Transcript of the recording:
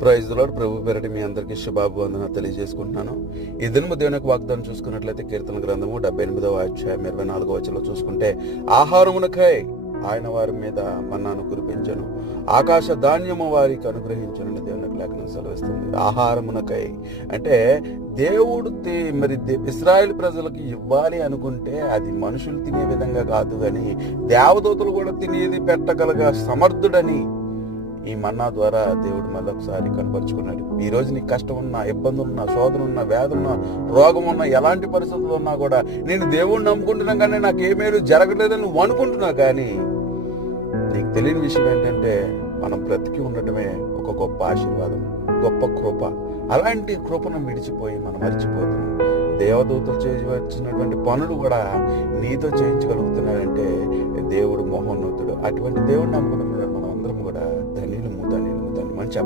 Praise the lord. ప్రభు పేరటి మీ అందరికీ శుభాభివందన తెలియజేసుకుంటున్నాను. ఈ దినము దేవుని యొక్క వాగ్దానం చూసుకున్నట్లయితే కీర్తన గ్రంథము 78వ అధ్యాయం 24వ వచనంలో చూసుకుంటే, ఆహారమునకై ఆయన వారి మీద మన్నాను కురిపించను, ఆకాశ ధాన్యము వారికి అనుగ్రహించను దేవునికి లేఖనం సెలవిస్తుంది. ఆహారమునకై అంటే దేవుడు ఇశ్రాయేల్ ప్రజలకు ఇవ్వాలి అనుకుంటే అది మనుషులు తినే విధంగా కాదు, కానీ దేవదూతలు కూడా తినేది పెట్టగలగ సమర్థుడని ఈ మన్నా ద్వారా దేవుడు మళ్ళొకసారి కనపరుచుకున్నాడు. ఈ రోజు నీకు కష్టం ఉన్నా, ఇబ్బందులున్నా, శోధనున్నా, వేదనున్నా, రోగం ఉన్నా, ఎలాంటి పరిస్థితులు ఉన్నా కూడా నేను దేవుడిని నమ్ముకుంటున్నాను కానీ నాకు ఏమేమి జరగలేదని నువ్వు అనుకుంటున్నావు. కానీ నీకు తెలియని విషయం ఏంటంటే మనం బ్రతికి ఉండటమే ఒక గొప్ప ఆశీర్వాదం, గొప్ప కృప. అలాంటి కృపను విడిచిపోయి మనం మర్చిపోతున్నాం. దేవదూతలు చేయవలసినటువంటి పనులు కూడా నీతో చేయించగలుగుతున్నాడంటే దేవుడు మహోన్నతుడు. అటువంటి దేవుడిని నమ్ముకున్న మనం అందరం కూడా